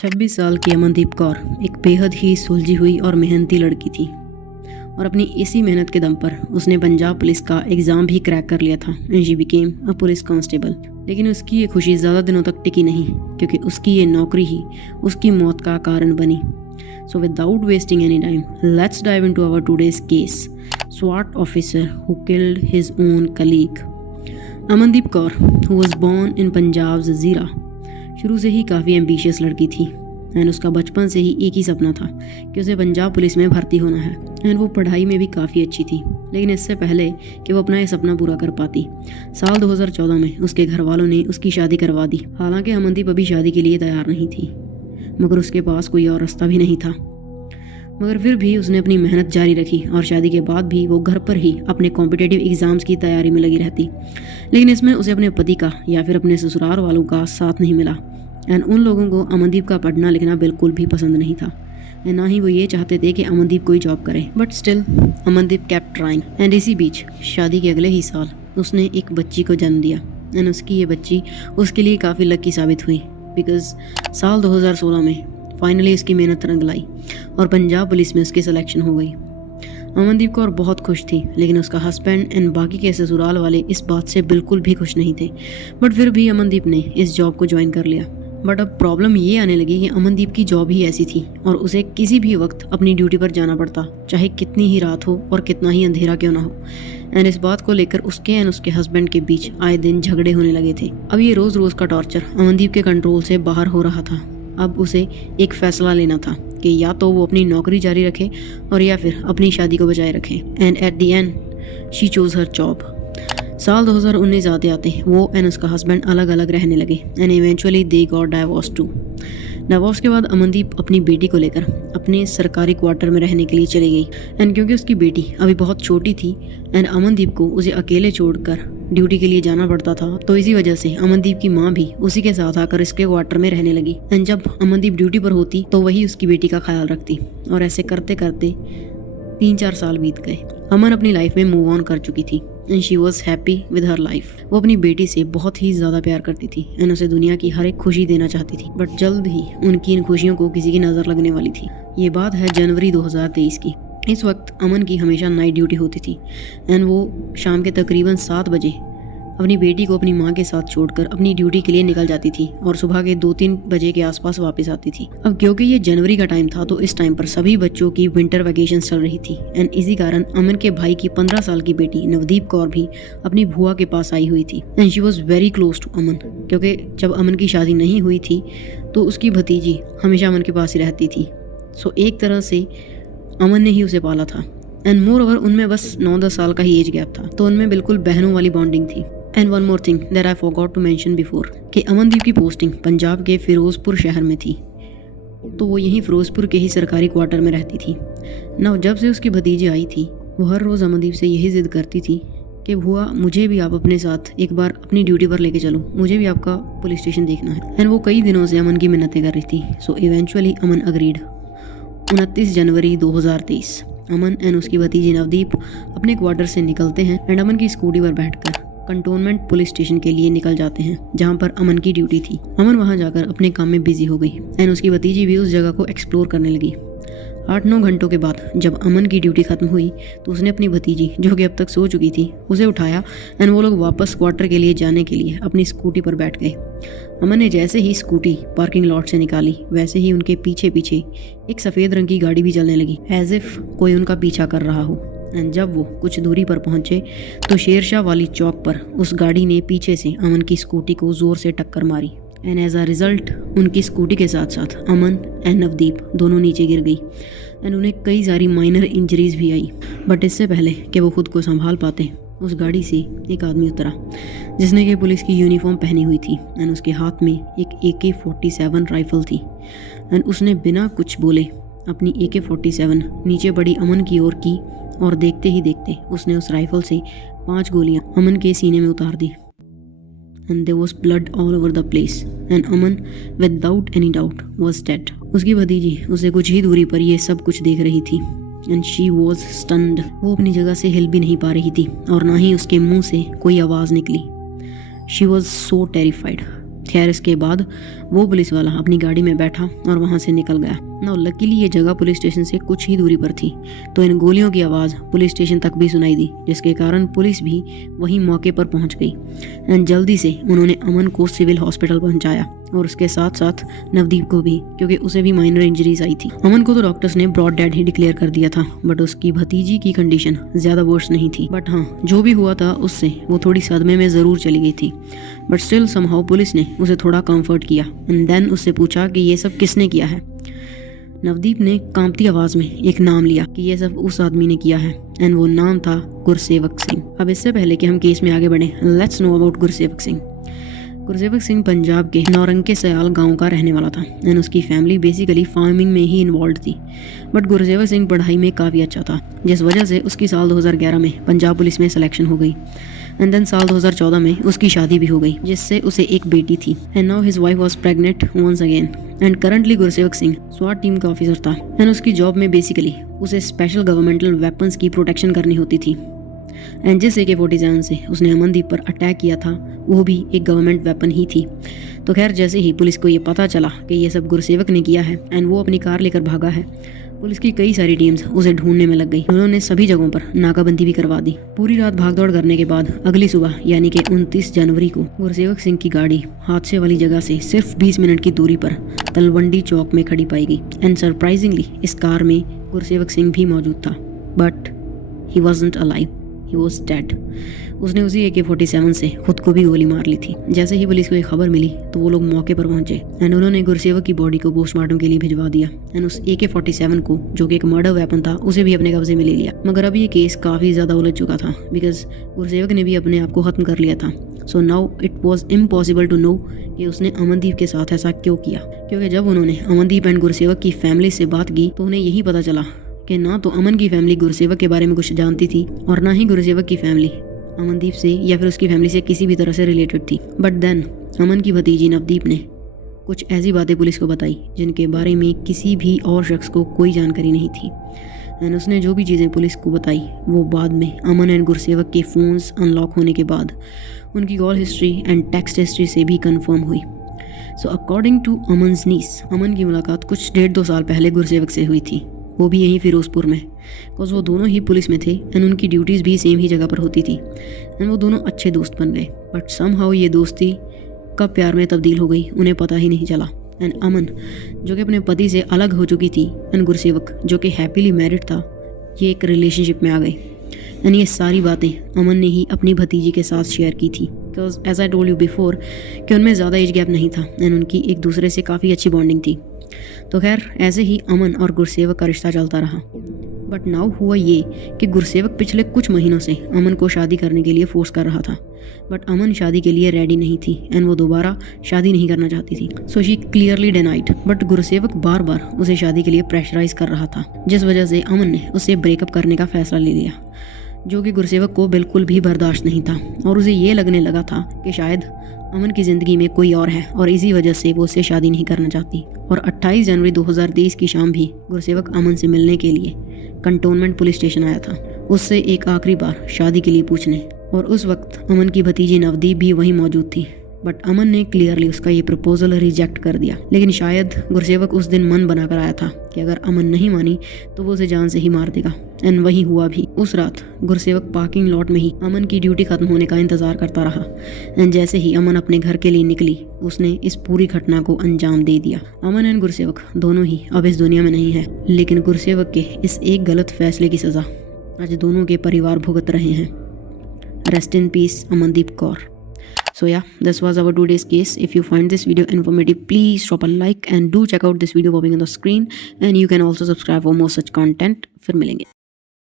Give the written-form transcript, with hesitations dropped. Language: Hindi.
26 साल की अमनदीप कौर एक बेहद ही सुलझी हुई और मेहनती लड़की थी और अपनी इसी मेहनत के दम पर उसने पंजाब पुलिस का एग्ज़ाम भी क्रैक कर लिया था and she became a police constable. लेकिन उसकी ये खुशी ज़्यादा दिनों तक टिकी नहीं क्योंकि उसकी ये नौकरी ही उसकी मौत का कारण बनी। So without wasting any time let's dive into our today's case, SWAT officer who killed his own colleague. Amandeep Kaur who was born in Punjab जजीरा शुरू से ही काफ़ी एम्बिशियस लड़की थी एंड उसका बचपन से ही एक ही सपना था कि उसे पंजाब पुलिस में भर्ती होना है एंड वो पढ़ाई में भी काफ़ी अच्छी थी। लेकिन इससे पहले कि वो अपना ये सपना पूरा कर पाती, साल 2014 में उसके घर वालों ने उसकी शादी करवा दी। हालांकि अमनदीप अभी शादी के लिए तैयार नहीं थी, मगर उसके पास कोई और रास्ता भी नहीं था। मगर फिर भी उसने अपनी मेहनत जारी रखी और शादी के बाद भी वो घर पर ही अपने कॉम्पिटिटिव एग्ज़ाम्स की तैयारी में लगी रहती। लेकिन इसमें उसे अपने पति का या फिर अपने ससुराल वालों का साथ नहीं मिला एंड उन लोगों को अमनदीप का पढ़ना लिखना बिल्कुल भी पसंद नहीं था एंड ना ही वो ये चाहते थे कि अमनदीप कोई जॉब करे। But still Amandeep kept trying and इसी बीच शादी के अगले ही साल उसने एक बच्ची को जन्म दिया एंड उसकी ये बच्ची उसके लिए काफ़ी लकी साबित हुई बिकॉज साल 2016 में फाइनली उसकी मेहनत रंग लाई और पंजाब पुलिस में उसकी सिलेक्शन हो गई। अमनदीप कौर बहुत खुश थी, लेकिन उसका हस्बैंड एंड बाकी के ससुराल वाले इस बात से बिल्कुल भी खुश नहीं थे। बट फिर भी अमनदीप ने इस जॉब को ज्वाइन कर लिया। बट अब प्रॉब्लम ये आने लगी कि अमनदीप की जॉब ही ऐसी थी और उसे किसी भी वक्त अपनी ड्यूटी पर जाना पड़ता, चाहे कितनी ही रात हो और कितना ही अंधेरा क्यों ना हो। एंड इस बात को लेकर उसके एंड उसके हस्बैंड के बीच आए दिन झगड़े होने लगे थे। अब ये रोज़ रोज़ का टॉर्चर अमनदीप के कंट्रोल से बाहर हो रहा था। अब उसे एक फैसला लेना था कि या तो वो अपनी नौकरी जारी रखे और या फिर अपनी शादी को बचाए रखे। And at the end she chose her job. साल 2019 आते आते वो एंड उसका हस्बैंड अलग अलग रहने लगे and eventually they got divorce too. Divorce के बाद अमनदीप अपनी बेटी को लेकर अपने सरकारी क्वार्टर में रहने के लिए चली गई एंड क्योंकि उसकी बेटी अभी बहुत छोटी थी एंड अमनदीप को उसे अकेले छोड़कर ड्यूटी के लिए जाना पड़ता था, तो इसी वजह से अमनदीप की माँ भी उसी के साथ आकर इसके क्वार्टर में रहने लगी। एंड जब अमनदीप ड्यूटी पर होती तो वही उसकी बेटी का ख्याल रखती और ऐसे करते करते 3-4 साल बीत गए। अमन अपनी लाइफ में मूव ऑन कर चुकी थी and she was happy with her life. वो अपनी बेटी से बहुत ही ज़्यादा प्यार करती थी एंड उसे दुनिया की हर एक खुशी देना चाहती थी। बट जल्द ही उनकी इन खुशियों को किसी की नज़र लगने वाली थी। ये बात है जनवरी 2023 की। इस वक्त अमन की हमेशा नाइट ड्यूटी होती थी एंड वो शाम के तकरीबन 7 बजे अपनी बेटी को अपनी माँ के साथ छोड़कर अपनी ड्यूटी के लिए निकल जाती थी और सुबह के 2-3 बजे के आसपास वापस आती थी। अब क्योंकि ये जनवरी का टाइम था तो इस टाइम पर सभी बच्चों की विंटर वैकेशन चल रही थी एंड इसी कारण अमन के भाई की 15 साल की बेटी नवदीप कौर भी अपनी भुआ के पास आई हुई थी and she was very close to Aman, क्योंकि जब अमन की शादी नहीं हुई थी तो उसकी भतीजी हमेशा अमन के पास ही रहती थी। सो एक तरह से अमन ने ही उसे पाला था एंड मोर ओवर उनमें बस 9-10 साल का ही एज गैप था, तो उनमें बिल्कुल बहनों वाली बॉन्डिंग थी। And one more thing that I forgot to mention before कि अमनदीप की पोस्टिंग पंजाब के फिरोजपुर शहर में थी, तो वो यहीं फिरोजपुर के ही सरकारी क्वार्टर में रहती थी ना। जब से उसकी भतीजी आई थी वो हर रोज़ अमनदीप से यही जिद करती थी कि भुआ मुझे भी आप अपने साथ एक बार अपनी ड्यूटी पर लेके चलो, मुझे भी आपका पुलिस स्टेशन देखना है। एंड वो कई दिनों से अमन की मिन्नतें कर रही थी। So eventually Aman agreed. 29 January 2023 Aman and उसकी भतीजी नवदीप अपने क्वार्टर से निकलते हैं एंड अमन की स्कूटी पर बैठकर कंटोनमेंट पुलिस स्टेशन के लिए निकल जाते हैं जहां पर अमन की ड्यूटी थी। अमन वहां जाकर अपने काम में बिजी हो गई एंड उसकी भतीजी भी उस जगह को एक्सप्लोर करने लगी। 8-9 घंटों के बाद जब अमन की ड्यूटी खत्म हुई तो उसने अपनी भतीजी, जो कि अब तक सो चुकी थी, उसे उठाया एंड वो लोग वापस क्वार्टर के लिए जाने के लिए अपनी स्कूटी पर बैठ गए। अमन ने जैसे ही स्कूटी पार्किंग लॉट से निकाली वैसे ही उनके पीछे पीछे एक सफ़ेद रंग की गाड़ी भी चलने लगी, एज इफ कोई उनका पीछा कर रहा हो। एंड जब वो कुछ दूरी पर पहुंचे तो शेरशाह वाली चौक पर उस गाड़ी ने पीछे से अमन की स्कूटी को ज़ोर से टक्कर मारी एंड एज अ रिज़ल्ट उनकी स्कूटी के साथ साथ अमन एंड नवदीप दोनों नीचे गिर गई एंड उन्हें कई सारी माइनर इंजरीज भी आई। बट इससे पहले कि वो खुद को संभाल पाते उस गाड़ी से एक आदमी उतरा जिसने कि पुलिस की यूनिफॉर्म पहनी हुई थी एंड उसके हाथ में एक AK-47 राइफल थी एंड उसने बिना कुछ बोले अपनी AK-47 नीचे पड़ी अमन की ओर की और देखते ही देखते उसने उस राइफल से 5 गोलियां अमन के सीने में उतार दी and there was blood all over the place and Aman without any doubt was dead. उसकी भतीजी उसे कुछ ही दूरी पर ये सब कुछ देख रही थी एंड शी वॉज स्टन्ड। वो अपनी जगह से हिल भी नहीं पा रही थी और ना ही उसके मुंह से कोई आवाज़ निकली। शी वॉज सो टेरिफाइड खैर इसके बाद वो पुलिस वाला अपनी गाड़ी में बैठा और वहाँ से निकल गया। ना लकीली ये जगह पुलिस स्टेशन से कुछ ही दूरी पर थी, तो इन गोलियों की आवाज़ पुलिस स्टेशन तक भी सुनाई दी, जिसके कारण पुलिस भी वहीं मौके पर पहुंच गई एंड जल्दी से उन्होंने अमन को सिविल हॉस्पिटल पहुंचाया और उसके साथ साथ नवदीप को भी, क्योंकि उसे भी माइनर इंजरीज आई थी। अमन को तो डॉक्टर्स ने ब्रॉड डेड ही डिक्लेयर कर दिया था, बट उसकी भतीजी की कंडीशन ज़्यादा वर्स नहीं थी। बट हाँ, जो भी हुआ था उससे वो थोड़ी सदमे में ज़रूर चली गई थी, बट स्टिल समहाउ पुलिस ने उसे थोड़ा कंफर्ट किया एंड देन उससे पूछा कि ये सब किसने किया है। नवदीप ने कांपती आवाज़ में एक नाम लिया कि ये सब उस आदमी ने किया है एंड वो नाम था गुरसेवक सिंह। अब इससे पहले कि हम केस में आगे बढ़ें, let's know about Gursevak Singh. Gursevak Singh Punjab के नौरंग सयाल गांव का रहने वाला था एंड उसकी फैमिली बेसिकली फार्मिंग में ही इन्वॉल्व थी। बट गुरसेवक सिंह पढ़ाई में काफ़ी अच्छा था, जिस वजह से उसकी साल 2011 में पंजाब पुलिस में सिलेक्शन हो गई एंड देन साल 2014 में उसकी शादी भी हो गई, जिससे उसे एक बेटी थी and now his wife was pregnant once again. And currently Gursewak Singh स्वाट टीम का ऑफिसर था एंड उसकी जॉब में बेसिकली उसे स्पेशल गवर्नमेंटल वेपन्स की प्रोटेक्शन करनी होती थी। एंड जिस AK-47 से उसने अमनदीप पर अटैक किया था वो भी एक गवर्नमेंट वेपन ही थी। तो खैर जैसे ही पुलिस को ये पता चला कि ये सब गुरसेवक ने किया है एंड वो अपनी कार लेकर भागा है, पुलिस की कई सारी टीम्स उसे ढूंढने में लग गई। उन्होंने सभी जगहों पर नाकाबंदी भी करवा दी। पूरी रात भागदौड़ करने के बाद अगली सुबह यानी कि 29 जनवरी को गुरसेवक सिंह की गाड़ी हादसे वाली जगह से सिर्फ 20 मिनट की दूरी पर तलवंडी चौक में खड़ी पाई गई एंड सरप्राइजिंगली इस कार में गुरसेवक सिंह भी मौजूद था, but he wasn't alive, he was dead. उसने उसी AK-47 से खुद को भी गोली मार ली थी। जैसे ही पुलिस को ये खबर मिली तो वो लोग मौके पर पहुंचे एंड उन्होंने गुरसेवक की बॉडी को पोस्टमार्टम के लिए भिजवा दिया एंड उस AK-47 को, जो कि एक मर्डर वेपन था, उसे भी अपने कब्जे में ले लिया। मगर अब ये केस काफ़ी ज़्यादा उलझ चुका था बिकॉज गुरसेवक ने भी अपने आप को ख़त्म कर लिया था। So now it was impossible to know कि उसने अमनदीप के साथ ऐसा क्यों किया, क्योंकि जब उन्होंने अमनदीप एंड गुरसेवक की फैमिली से बात की तो उन्हें यही पता चला कि ना तो अमन की फैमिली गुरसेवक के बारे में कुछ जानती थी और ना ही गुरसेवक की फैमिली अमनदीप से या फिर उसकी फैमिली से किसी भी तरह से रिलेटेड थी। बट देन अमन की भतीजी नवदीप ने कुछ ऐसी बातें पुलिस को बताई जिनके बारे में किसी भी और शख्स को कोई जानकारी नहीं थी एंड उसने जो भी चीज़ें पुलिस को बताई वो बाद में अमन एंड गुरसेवक के फ़ोन्स अनलॉक होने के बाद उनकी call history and text history से भी कंफर्म हुई। सो अकॉर्डिंग टू अमन's नीस, अमन की मुलाकात कुछ 1.5-2 साल पहले गुरसेवक से हुई थी, वो भी यहीं फिरोजपुर में, बिकॉज वो दोनों ही पुलिस में थे एंड उनकी ड्यूटीज़ भी सेम ही जगह पर होती थी एंड वो दोनों अच्छे दोस्त बन गए। बट समहाउ ये दोस्ती कब प्यार में तब्दील हो गई उन्हें पता ही नहीं चला एंड अमन, जो कि अपने पति से अलग हो चुकी थी, एंड गुरसेवक, जो कि हैप्पीली मैरिड था, ये एक रिलेशनशिप में आ गए एंड ये सारी बातें अमन ने ही अपनी भतीजी के साथ शेयर की थी because as I told you before कि उनमें ज़्यादा एज गैप नहीं था एंड उनकी एक दूसरे से काफ़ी अच्छी बॉन्डिंग थी। तो खैर ऐसे ही अमन और गुरसेवक का रिश्ता चलता रहा। बट नाउ हुआ ये कि गुरसेवक पिछले कुछ महीनों से अमन को शादी करने के लिए फोर्स कर रहा था, बट अमन शादी के लिए रेडी नहीं थी एंड वो दोबारा शादी नहीं करना चाहती थी। So she clearly denied, but Gursewak बार बार उसे शादी के लिए प्रेशराइज कर रहा था, जिस वजह से अमन ने उससे ब्रेकअप करने का फैसला ले लिया, जो कि गुरसेवक को बिल्कुल भी बर्दाश्त नहीं था और उसे ये लगने लगा था कि शायद अमन की ज़िंदगी में कोई और है और इसी वजह से वो उससे शादी नहीं करना चाहती। और 28 जनवरी 2023 की शाम भी गुरसेवक अमन से मिलने के लिए कंटोनमेंट पुलिस स्टेशन आया था, उससे एक आखिरी बार शादी के लिए पूछने, और उस वक्त अमन की भतीजी नवदीप भी वहीं मौजूद थी। बट अमन ने क्लियरली उसका ये प्रपोजल रिजेक्ट कर दिया, लेकिन शायद गुरसेवक उस दिन मन बनाकर आया था कि अगर अमन नहीं मानी तो वो उसे जान से ही मार देगा एंड वही हुआ भी। उस रात गुरसेवक पार्किंग लॉट में ही अमन की ड्यूटी खत्म होने का इंतजार करता रहा एंड जैसे ही अमन अपने घर के लिए निकली उसने इस पूरी घटना को अंजाम दे दिया। अमन एंड गुरसेवक दोनों ही अब इस दुनिया में नहीं है, लेकिन गुरसेवक के इस एक गलत फैसले की सज़ा आज दोनों के परिवार भुगत रहे हैं। Rest in peace Amandeep Kaur. So yeah, this was our today's case. If you find this video informative, please drop a like and do check out this video popping on the screen, and you can also subscribe for more such content. फिर मिलेंगे।